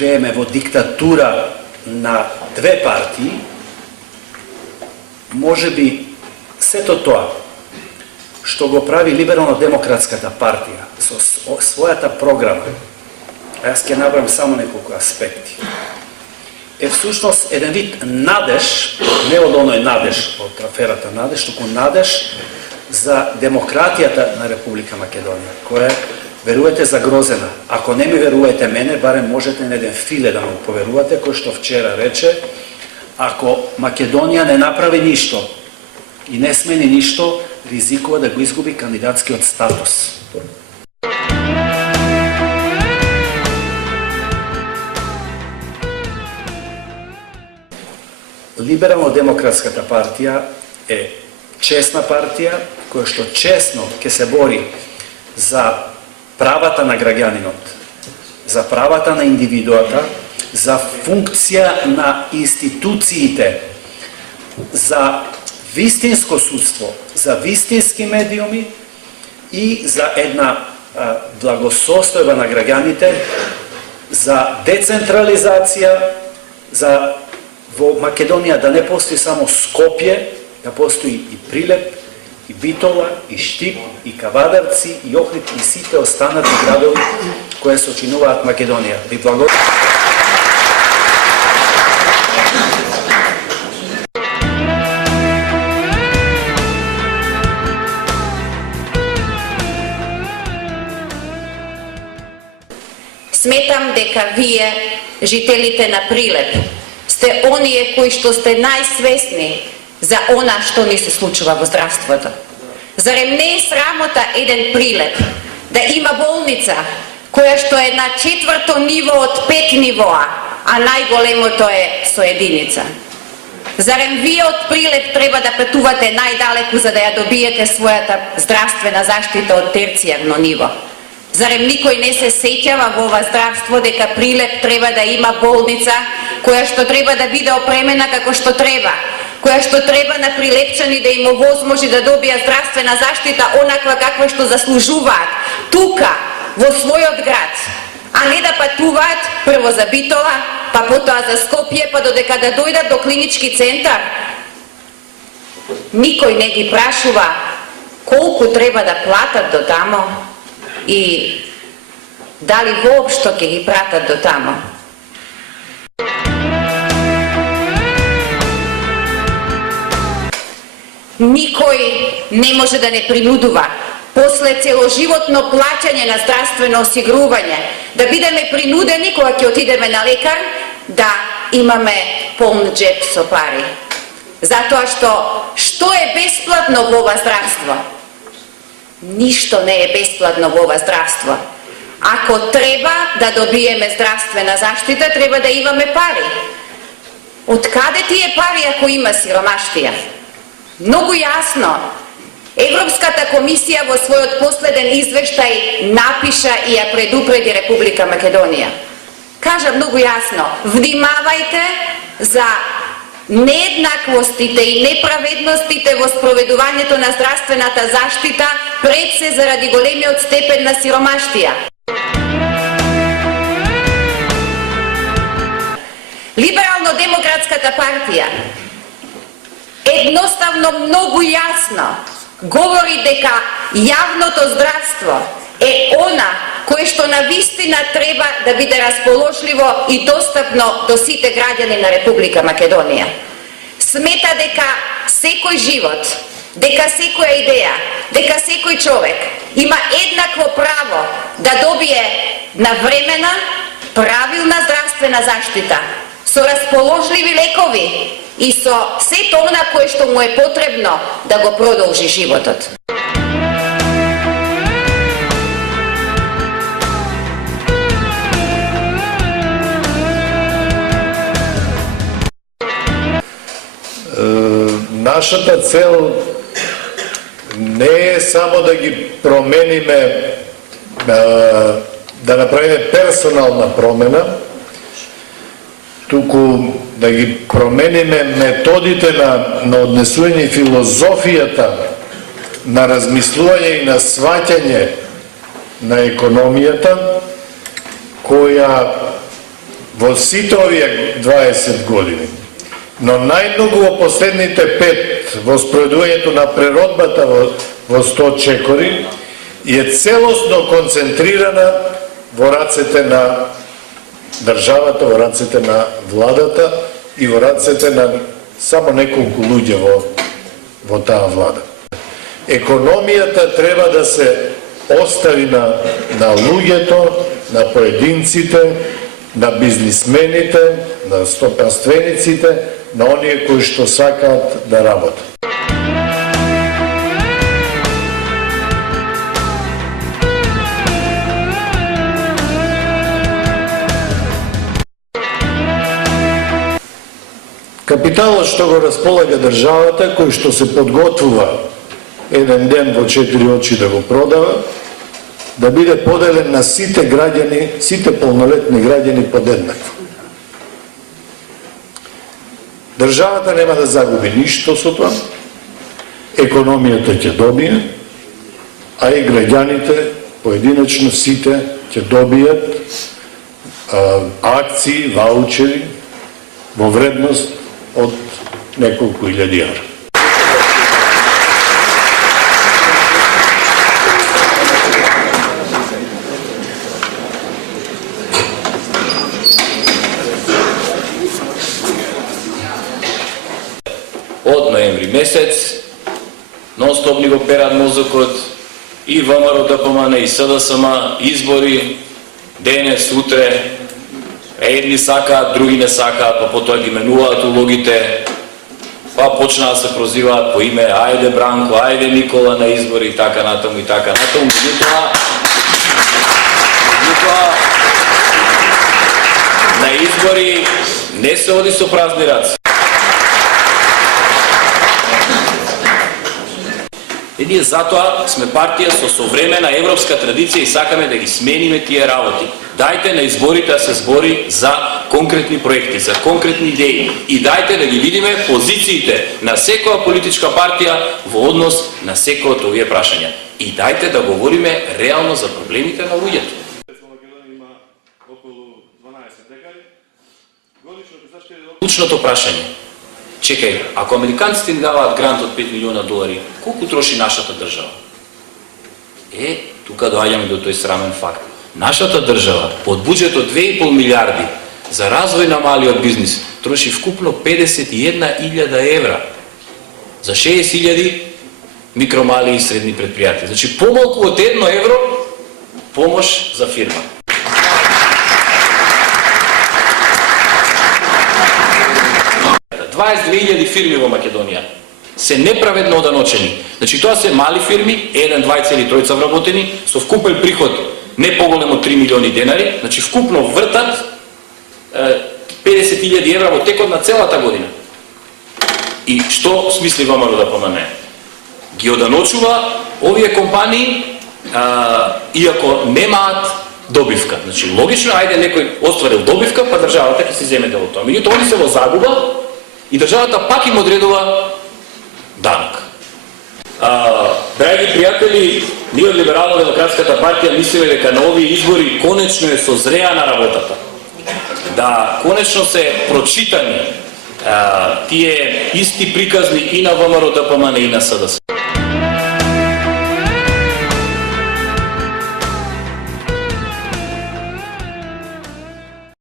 живееме во диктатура на две партии, може би сето тоа што го прави Либерално-демократската партија со својата програма, а јас ќе набрам само неколку аспекти, е всушност еден вид надеж, не од оној надеж од аферата Надеж, туку надеж за демократијата на Република Македонија, која верувате загрозена. Ако не ми верувате мене, барем можете на еден филе да му поверувате, кој што вчера рече, ако Македонија не направи ништо и не смени ништо, ризикува да го изгуби кандидатскиот статус. Либерално-демократската партија е честна партија, која што честно ќе се бори за правата на граѓанинот, за правата на индивидуата, за функција на институциите, за вистинско судство, за вистински медиуми и за една благосостојба на граѓаните, за децентрализација, за во Македонија да не постои само Скопје, да постои и Прилеп, и Битола, и Штип, и Кавадарци, и Охрид, и сите останати градови кои сочинуваат Македонија. Ви благодарам. Сметам дека вие, жителите на Прилеп, сте оние кои што сте најсвесни за она што ни се случува во здравството. Зарем не е срамота еден Прилеп да има болница која што е на 4-то ниво од 5 нивоа, а најголемото е со единица? Зарем вие од Прилеп треба да патувате најдалеку за да ја добиете својата здравствена заштита од терцијарно ниво? Зарем никој не се сеќава во ова здравство дека Прилеп треба да има болница која што треба да биде опремена како што треба, која што треба на прилепчани да им овозможи да добија здравствена заштита онаква каква што заслужуваат, тука, во својот град, а не да патуваат прво за Битола, па потоа за Скопје, па додека да дојдат до клинички центар. Никој не ги прашува колку треба да платат до тамо и дали воопшто ќе ги пратат до тамо. Никој не може да не принудува после целоживотно плаќање на здравствено осигурување да бидеме принудени кога ќе отидеме на лекар да имаме полн джеп со пари. Затоа што е бесплатно во ова здравство? Ништо не е бесплатно во ова здравство. Ако треба да добиеме здравствена заштита, треба да имаме пари. Од каде тие пари ако има сиромаштија? Многу јасно, Европската комисија во својот последен извештај напиша и ја предупреди Република Македонија. Кажа многу јасно, внимавајте за нееднаквостите и неправедностите во спроведувањето на здравствената заштита, пред се заради големиот степен на сиромаштија. Либерално-демократската партија едноставно многу јасно говори дека јавното здравство е она кое што на вистина треба да биде расположливо и достапно до сите граѓани на Република Македонија. Смета дека секој живот, дека секоја идеја, дека секој човек има еднакво право да добие навремена, правилна здравствена заштита, со расположливи лекови и со сето она кое што му е потребно да го продолжи животот. Нашата цел не е само да ги промениме, да направиме персонална промена, туку да ги промениме методите на однесување и филозофијата на размислување и на сваќање на економијата, која во сите овие 20 години. Но најмногу во последните 5 во спроведувањето на преродбата во 100 чекори е целосно концентрирана во рацете на државата, во рацете на владата и во рацете на само неколку луѓе во таа влада. Економијата треба да се остави на луѓето, на поединците, на бизнисмените, на стопанствениците, на оние кои што сакаат да работат. Капиталот што го располага државата, кој што се подготвува еден ден во 4 очи да го продава, да биде поделен на сите граѓани, сите полнолетни граѓани подеднакво. Државата нема да загуби ништо со тоа, економијата ќе добие, а и граѓаните, поединечно сите, ќе добијат акции, ваучери во вредност од неколку илјади евра. Од ноември месец, нон-стоп ни го перат мозокот, и ВМРО, ДПМН, и СДСМ, избори, денес, утре, едни сакаат, други не сакаат, па потоа ги менуваат улогите, па почнаа да се прозиваат по име, ајде Бранко, ајде Никола на избори, и така натаму, и така натаму. Меѓутоа, на избори не се оди со празни раци. И ние затоа сме партија со современа европска традиција и сакаме да ги смениме тие работи. Дајте на изборите да се збори за конкретни проекти, за конкретни идеи и дајте да ги видиме позициите на секоја политичка партија во однос на секој од овие прашања. И дајте да говориме реално за проблемите на луѓето. Клучното прашање. Чекај, ако американците ни даваат грант од 5 милиона долари, колку троши нашата држава? Тука доаѓаме до тој срамен факт. Нашата држава од буџет од 2,5 милиарди за развој на малиот бизнис троши вкупно 51.000 евра за 60.000 микро, мали и средни предпријатија. Значи, помалку од 1 евро помош за фирма. – 22.000 фирми во Македонија се неправедно оданочени. Значи, тоа се мали фирми, 1, 2 или 3 вработени, со вкупен приход не поголем од 3 милиони денари, значи вкупно вртат 50.000 евра во текот на целата година. И што смисли ВМРО ДПМН? Ги оданочува овие компании, иако немаат добивка. Значи, логично, ајде некој остварил добивка, па државата ќе си земе дел од тоа. Меѓутоа, они се во загуба и државата пак им одредува данок. Драги пријатели, ние од Либерално-демократската партија мислиме дека на овие избори конечно е созреана работата. Да конечно се прочитани тие исти приказни и на ВМРО ДПМН и на СДСМ.